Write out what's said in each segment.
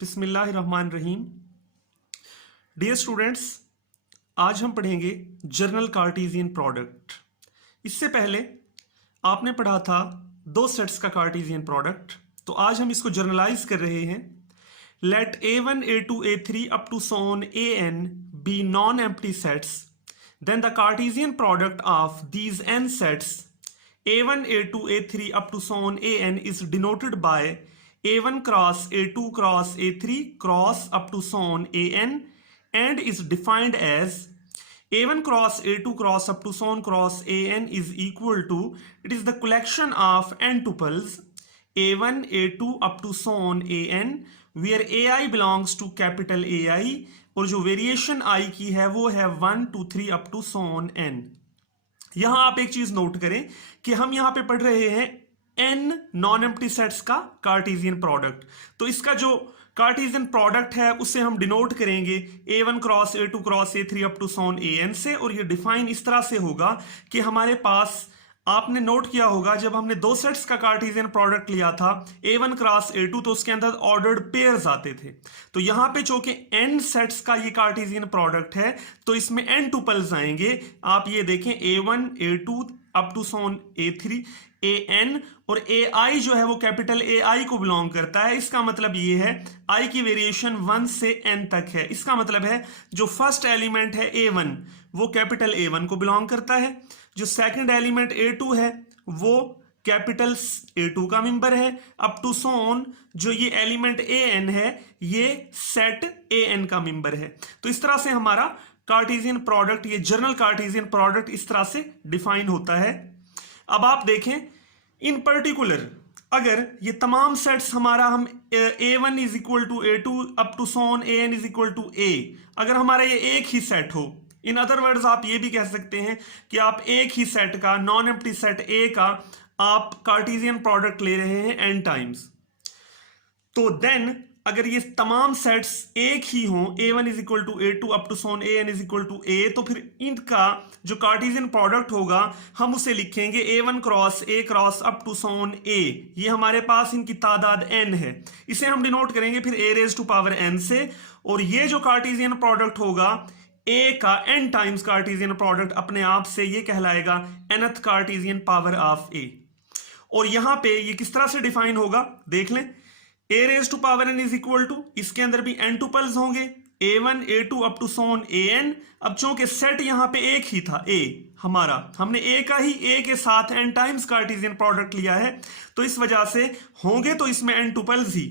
बिस्मिल्लाहिर्रहमानिर्रहीम। Dear students, आज हम पढ़ेंगे जर्नल कार्टेशियन प्रोडक्ट। इससे पहले आपने पढ़ा था दो सेट्स का कार्टेशियन प्रोडक्ट, तो आज हम इसको जर्नलाइज कर रहे हैं। Let A1 A2 A3 up to so on AN be non empty sets, then the Cartesian product of these n sets A1 A2 A3 up to so on AN is denoted by A1 cross A2 cross A3 cross up to so on AN and is defined as A1 cross A2 cross up to so on cross AN is equal to, it is the collection of n tuples A1 A2 up to so on AN where AI belongs to capital AI और जो variation आई की है वो है 1 2 3 up to so on n। यहां आप एक चीज नोट करें कि हम यहां पे पढ़ रहे हैं n नॉन एम्प्टी सेट्स का कार्टेशियन प्रोडक्ट। तो इसका जो कार्टेशियन प्रोडक्ट है उसे हम डिनोट करेंगे A1 cross A2 cross A3 up to so on AN से, और ये डिफाइन इस तरह से होगा कि हमारे पास, आपने नोट किया होगा जब हमने दो सेट्स का कार्टेशियन प्रोडक्ट लिया था A1 क्रॉस A2 तो उसके अंदर ऑर्डर्ड पेयर्स आते थे। तो यहां पे जो कि n सेट्स का ये कार्टेशियन प्रोडक्ट है तो इसमें n टुपल्स आएंगे। आप ये देखें A1 A2 up to so on A3 AN, और AI जो है वो कैपिटल AI को बिलोंग करता है। इसका मतलब ये है I की वेरिएशन 1 से n तक है। इसका मतलब है जो फर्स्ट एलिमेंट है A1 वो कैपिटल A1 को बिलोंग करता है, जो सेकंड एलिमेंट A2 है वो कैपिटल A2 का मेंबर है, अप टू सो ऑन जो ये एलिमेंट AN है ये सेट AN का मेंबर है। तो इस तरह से हमारा कार्टेशियन प्रोडक्ट, ये जर्नल कार्टेशियन प्रोडक्ट इस तरह से डिफाइन होता है। अब आप देखें इन पर्टिकुलर अगर ये तमाम सेट्स हमारा हम A1 is equal to A2 up to so on AN is equal to A, अगर हमारा ये एक ही सेट हो, इन अदर वर्ड्स आप ये भी कह सकते हैं कि आप एक ही सेट का, नॉन एम्प्टी सेट A का आप कार्टेशियन प्रोडक्ट ले रहे हैं n टाइम्स, तो देन अगर ये तमाम सेट्स एक ही हों A1 is equal to A2 up to so on AN is equal to A, तो फिर इनका जो कार्टेशियन प्रोडक्ट होगा हम उसे लिखेंगे A1 cross A cross up to so on A। ये हमारे पास इनकी तादाद n है, इसे हम डिनोट करेंगे फिर A raise to power n से, और ये जो कार्टेशियन प्रोडक्ट होगा A का n टाइम्स कार्टेशियन प्रोडक्ट अपने आप से ये कहलाएगा nth Cartesian power of A। और यहां पे ये किस तरह से डिफाइन होगा देख लें, A raise to power n is equal to, इसके अंदर भी n टुपल्स होंगे A1 A2 up to so on AN। अब चूंकि सेट यहां पे एक ही था A हमारा, हमने A का ही A के साथ n टाइम्स कार्टेशियन प्रोडक्ट लिया है, तो इस वजह से होंगे तो इसमें n टुपल्स ही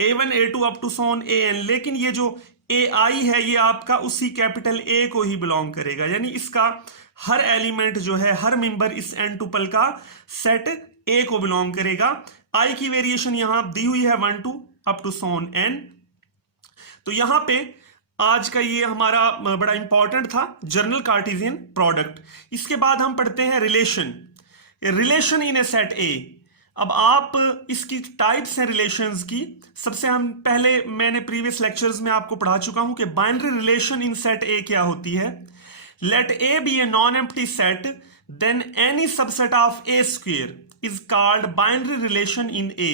A1 A2 up to so on AN, लेकिन ये जो AI है ये आपका उसी कैपिटल A को ही बिलोंग करेगा, यानी इसका हर एलिमेंट जो है, हर मेंबर इस n टुपल का सेट A को बिलोंग करेगा। I की वेरिएशन यहां दी हुई है 1 2 अप टू सोन n। तो यहां पे आज का ये हमारा बड़ा इंपॉर्टेंट था जर्नल कार्टेशियन प्रोडक्ट। इसके बाद हम पढ़ते हैं relation in A set A। अब आप इसकी टाइप्स हैं रिलेशंस की। सबसे हम पहले, मैंने प्रीवियस लेक्चर्स में आपको पढ़ा चुका हूं कि binary relation in set A क्या होती है। Let A be a non empty set, then any subset of A square is called binary relation in A।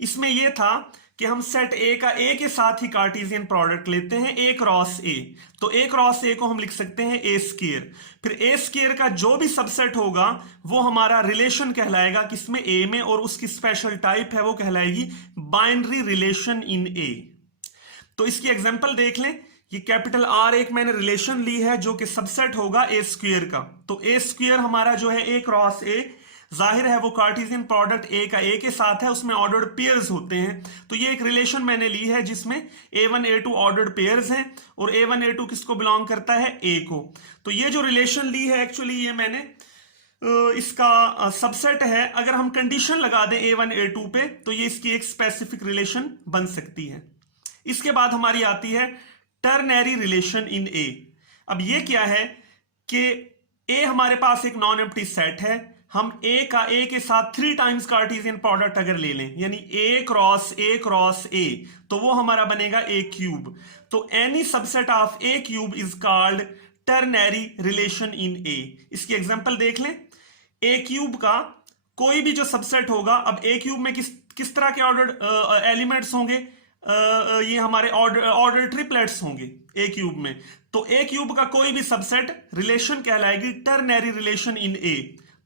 इसमें यह था कि हम सेट A का A के साथ ही कार्टेशियन प्रोडक्ट लेते हैं A क्रॉस A, तो A क्रॉस A को हम लिख सकते हैं A स्क्वायर। फिर A स्क्वायर का जो भी सबसेट होगा वो हमारा रिलेशन कहलाएगा किसमें, A में, और उसकी स्पेशल टाइप है वो कहलाएगी बाइनरी रिलेशन इन A। तो इसकी एग्जांपल देख लें, ये कैपिटल R एक मैंने रिलेशन ली है जो कि सबसेट होगा A स्क्वायर का, तो A स्क्वायर हमारा जो है A क्रॉस A, जाहिर है वो कार्टेशियन प्रोडक्ट A का A के साथ है, उसमें ऑर्डर्ड पेयर्स होते हैं। तो ये एक रिलेशन मैंने ली है जिसमें A1 A2 ऑर्डर्ड पेयर्स हैं, और A1 A2 किसको बिलोंग करता है, A को। तो ये जो रिलेशन ली है एक्चुअली ये मैंने इसका सबसेट है। अगर हम कंडीशन लगा दें A1 A2 पे तो ये इसकी एक स्पेसिफिक रिलेशन बन सकती है। इसके बाद हमारी आती है टर्नरी रिलेशन इन A। अब ये क्या है कि A हमारे पास एक नॉन एम्प्टी सेट है, हम A का A के साथ 3 टाइम्स कार्टेशियन प्रोडक्ट अगर ले लें, यानी A क्रॉस A, तो वो हमारा बनेगा A क्यूब। तो any subset of A cube is called ternary relation in A। इसकी एग्जांपल देख लें, A क्यूब का कोई भी जो सबसेट होगा, अब A क्यूब में किस तरह के ऑर्डर एलिमेंट्स होंगे, ये हमारे ऑर्डर ट्रिपलेट्स होंगे ए क्यूब में, तो ए क्यूब का कोई भी सबसेट रिलेशन कहलाएगी टर्नरी रिलेशन इन ए।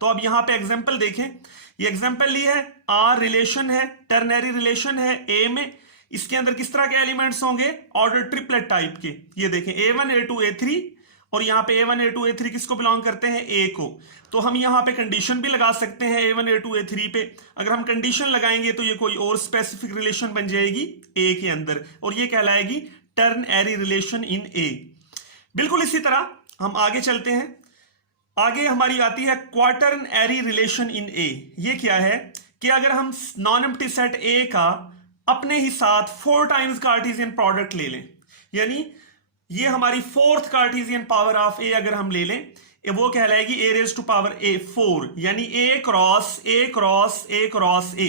तो अब यहां पे एग्जांपल देखें, ये एग्जांपल ली है, आर रिलेशन है, टर्नरी रिलेशन है ए में, इसके अंदर किस तरह के एलिमेंट्स होंगे, ऑर्डर ट्रिपलेट टाइप के। ये देखें A1 A2 A3, और यहाँ पे A1 A2 A3 किसको बिलोंग करते हैं, A को। तो हम यहाँ पे कंडीशन भी लगा सकते हैं A1 A2 A3 पे। अगर हम कंडीशन लगाएंगे तो ये कोई और स्पेसिफिक रिलेशन बन जाएगी A के अंदर, और ये कहलाएगी टर्नरी रिलेशन इन A। बिल्कुल इसी तरह हम आगे चलते हैं, आगे हमारी आती है क्वाटर्नरी रिलेशन इन A। ये क्या है कि अगर हम नॉन एम्प्टी सेट A का अपने ही साथ 4 टाइम्स कार्टेशियन प्रोडक्ट ले लें, यानी ये हमारी fourth Cartesian power of A अगर हम ले लें, वो कहलाएगी A raise to power A 4, यानी A cross A cross A cross A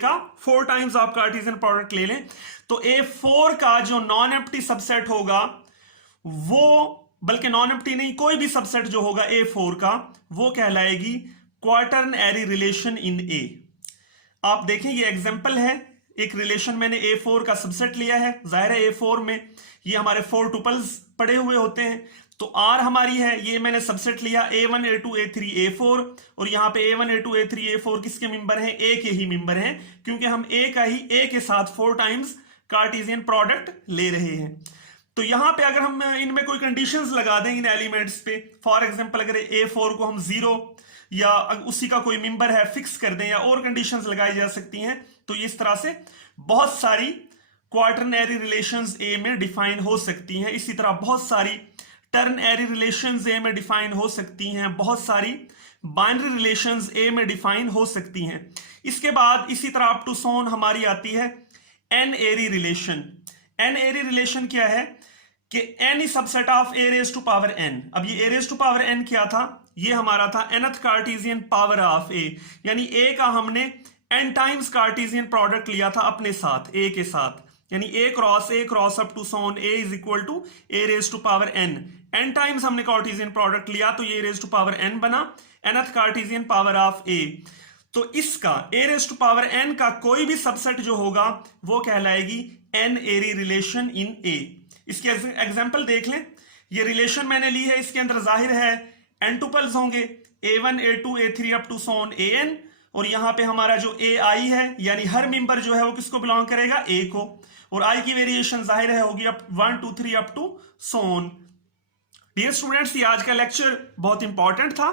का 4 टाइम्स आप कार्टेशियन प्रोडक्ट ले लें, तो A4 का जो नॉन एम्प्टी सबसेट होगा वो, बल्कि नॉन एम्प्टी नहीं, कोई भी सबसेट जो होगा A4 का, वो कहलाएगी क्वाटर्नरी रिलेशन इन A। आप देखें ये एग्जांपल है, एक रिलेशन मैंने A4 का सबसेट लिया है, जाहिर है A4 में ये हमारे 4 टुपल्स पड़े हुए होते हैं, तो R हमारी है, ये मैंने सबसेट लिया A1 A2 A3 A4, और यहाँ पे A1 A2 A3 A4 किसके मेंबर हैं, A के ही मेंबर हैं, क्योंकि हम A का ही A के साथ 4 टाइम्स कार्टेशियन प्रोडक्ट ले रहे हैं। तो यहाँ पे अगर हम इनमें कोई कंडीशंस लगा दें इन एलिमेंट्स पे, फॉर एग्जांपल अगर A4 को हम 0 या उसी का कोई मेंबर है फिक्स कर दें, या और कंडीशंस लगाई जा सकती हैं, तो इस तरह से बहुत सारी क्वाटर्नरी रिलेशंस A में डिफाइन हो सकती हैं। इसी तरह बहुत सारी टर्नरी रिलेशंस A में डिफाइन हो सकती हैं, बहुत सारी बाइनरी रिलेशंस A में डिफाइन हो सकती हैं। इसके बाद इसी तरह अप टू सोन हमारी आती है एन-एरी रिलेशन। एन-एरी रिलेशन क्या है कि n is subset of A raise to power n। अब ये A raise to power n क्या था, ये हमारा था nth Cartesian power of A, यानी A का हमने n टाइम्स कार्टेशियन प्रोडक्ट लिया था अपने साथ A के साथ, यानी A cross up to so on A is equal to A raise to power n times हमने कार्टेशियन प्रोडक्ट लिया, तो ये रेज टू पावर n बना, nth Cartesian power of A। तो इसका A raise to power n का कोई भी सबसेट जो होगा वो कहलाएगी एन-एरी रिलेशन इन A। इसके एग्जांपल देख लें, ये रिलेशन मैंने ली है, इसके अंदर जाहिर है n टुपल्स होंगे A1 A2 A3 up to so on AN, और यहां पे हमारा जो AI है, यानी हर मेंबर जो है वो किसको बिलोंग करेगा, A को, और I की वेरिएशन जाहिर है होगी 1 2 3 up to so on. Dear students, ये आज का लेक्चर बहुत इंपॉर्टेंट था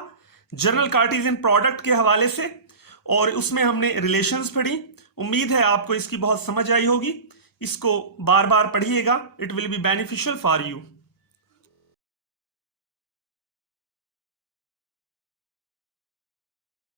जनरल कार्टेशियन प्रोडक्ट के हवाले से, और उसमें हमने रिलेशंस पढ़ी। उम्मीद है आपको इसकी बहुत समझ आई होगी। इसको बार बार पढ़िएगा, it will be beneficial for you.